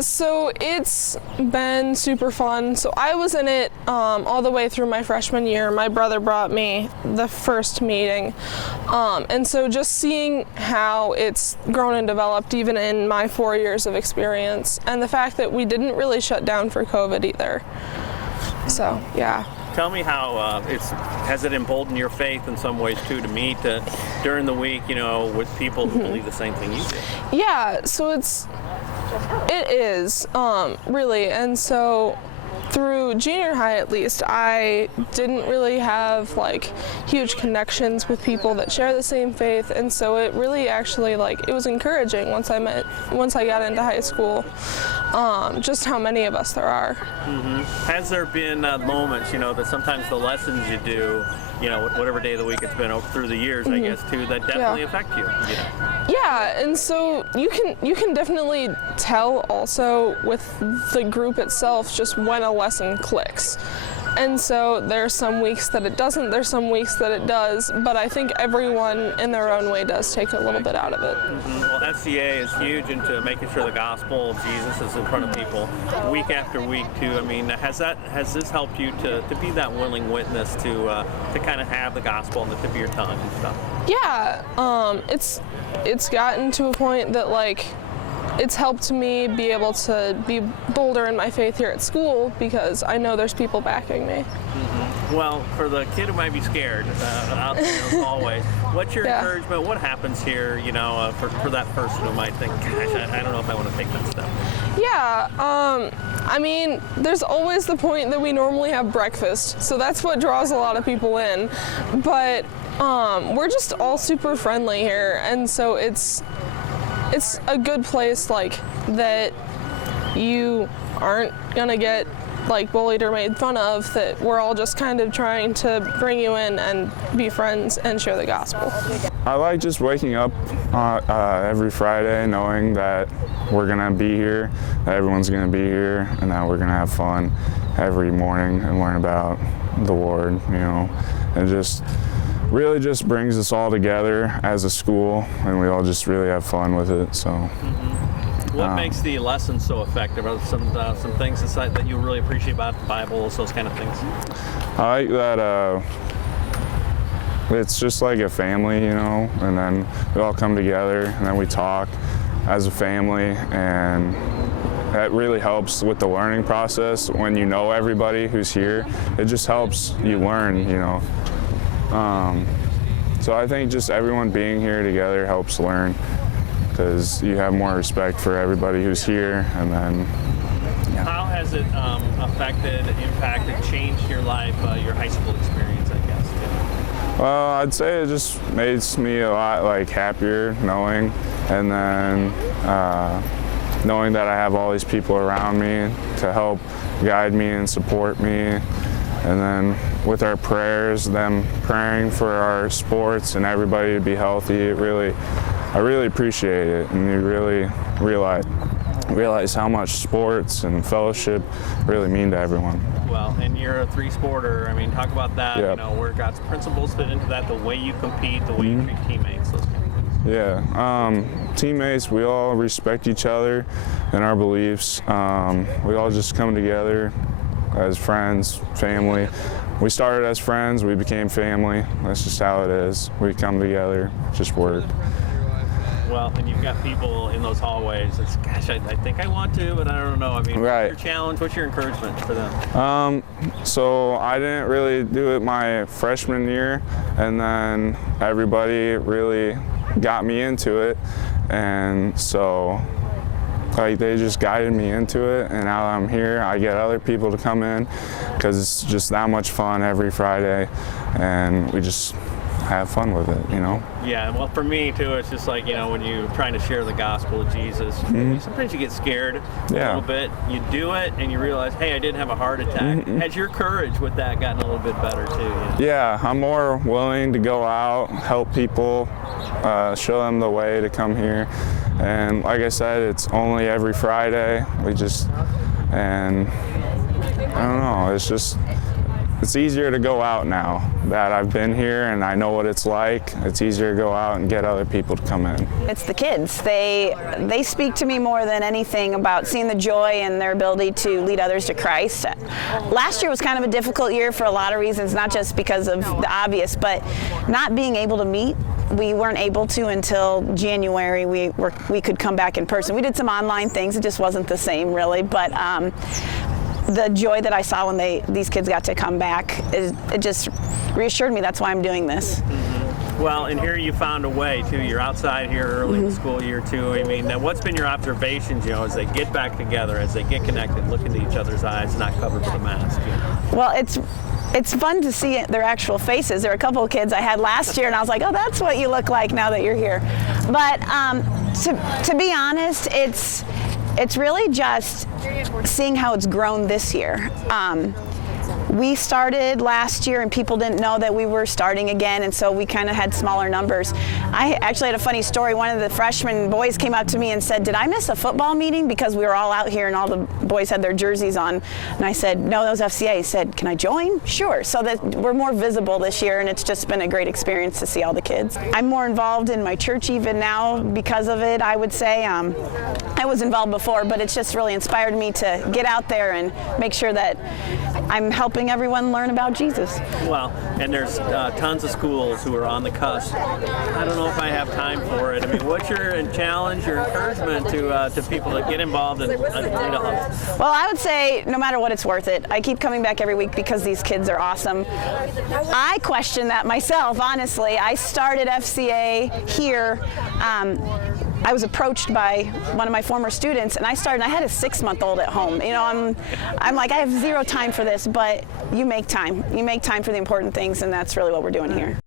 So it's been super fun. So I was in it all the way through my freshman year. My brother brought me the first meeting. And so just seeing how it's grown and developed even in my 4 years of experience, and the fact that we didn't really shut down for COVID either. So, yeah. Tell me how has it emboldened your faith in some ways too, to meet during the week, with people who believe the same thing you do? Yeah, so it is really, and so through junior high at least, I didn't really have like huge connections with people that share the same faith, and so it really actually it was encouraging once I got into high school, just how many of us there are. Mm-hmm. Has there been moments, that sometimes the lessons you do, whatever day of the week it's been through the years, I guess too, that definitely affect you? Yeah, and so you can definitely tell also with the group itself just when a lesson clicks. And so there's some weeks that it doesn't, there's some weeks that it does, but I think everyone in their own way does take a little bit out of it. Mm-hmm. Well, FCA is huge into making sure the gospel of Jesus is in front of people week after week too. I mean, has this helped you to be that willing witness to kind of have the gospel on the tip of your tongue and stuff? Yeah, it's gotten to a point that it's helped me be able to be bolder in my faith here at school because I know there's people backing me. Mm-hmm. Well, for the kid who might be scared out in the hallways, what's your encouragement? What happens here, for that person who might think, gosh, I don't know if I want to take that step? Yeah, I mean, there's always the point that we normally have breakfast, so that's what draws a lot of people in. But we're just all super friendly here, and so it's a good place that you aren't gonna get bullied or made fun of, that we're all just kind of trying to bring you in and be friends and share the gospel. I like just waking up every Friday knowing that we're gonna be here, that everyone's gonna be here, and that we're gonna have fun every morning and learn about the Lord, and just really just brings us all together as a school, and we all just really have fun with it. So, what makes the lessons so effective? Are there some things that you really appreciate about the Bible, those kind of things? I like that it's just like a family, and then we all come together and then we talk as a family, and that really helps with the learning process. When you know everybody who's here, it just helps you learn, So I think just everyone being here together helps learn, because you have more respect for everybody who's here. And then, How has it impacted, changed your life, your high school experience, I guess? Well, I'd say it just makes me a lot happier knowing, and then knowing that I have all these people around me to help guide me and support me. And then with our prayers, them praying for our sports and everybody to be healthy, I really appreciate it, and you really realize how much sports and fellowship really mean to everyone. Well, and you're a three-sporter. I mean, talk about that. Yep. Where God's principles fit into that, the way you compete, the way you treat teammates, those kind of things. Yeah, teammates, we all respect each other and our beliefs. We all just come together as friends, family. We started as friends, we became family. That's just how it is. We come together, just work. Well, and you've got people in those hallways. It's, gosh, I think I want to, but I don't know. I mean, right. What's your challenge? What's your encouragement for them? So I didn't really do it my freshman year, and then everybody really got me into it, and so they just guided me into it, and now that I'm here, I get other people to come in because it's just that much fun every Friday, and we just have fun with it, Yeah, well, for me too, it's just when you're trying to share the gospel of Jesus, sometimes you get scared a little bit. You do it, and you realize, hey, I didn't have a heart attack. Has your courage with that gotten a little bit better too? Yeah, I'm more willing to go out, help people, show them the way to come here. And like I said, it's only every Friday. And I don't know, it's just it's easier to go out now that I've been here and I know what it's like. It's easier to go out and get other people to come in. It's the kids. They speak to me more than anything about seeing the joy and their ability to lead others to Christ. Last year was kind of a difficult year for a lot of reasons, not just because of the obvious, but not being able to meet. We weren't able to until January. We could come back in person. We did some online things. It just wasn't the same, really. But the joy that I saw when these kids got to come back, it just reassured me that's why I'm doing this. Mm-hmm. Well, and here you found a way too. You're outside here early in the school year too. I mean, what's been your observations, as they get back together, as they get connected, look into each other's eyes, not covered with a mask? Well, it's fun to see their actual faces. There are a couple of kids I had last year, and I was like, oh, that's what you look like now that you're here. But to be honest, it's really just seeing how it's grown this year. We started last year and people didn't know that we were starting again, and so we kind of had smaller numbers. I actually had a funny story. One of the freshman boys came up to me and said, did I miss a football meeting? Because we were all out here and all the boys had their jerseys on. And I said, no, that was FCA. He said, can I join? Sure. So that we're more visible this year, and it's just been a great experience to see all the kids. I'm more involved in my church even now because of it, I would say. I was involved before, but it's just really inspired me to get out there and make sure that I'm helping everyone learn about Jesus. Well, and there's tons of schools who are on the cusp. I don't know if I have time for it. I mean, what's your challenge, your encouragement to people to get involved in lead a huddle? Well, I would say no matter what, it's worth it. I keep coming back every week because these kids are awesome. I question that myself, honestly. I started FCA here. I was approached by one of my former students, and I had a 6-month-old at home. I'm like, I have zero time for this, but you make time. You make time for the important things, and that's really what we're doing here.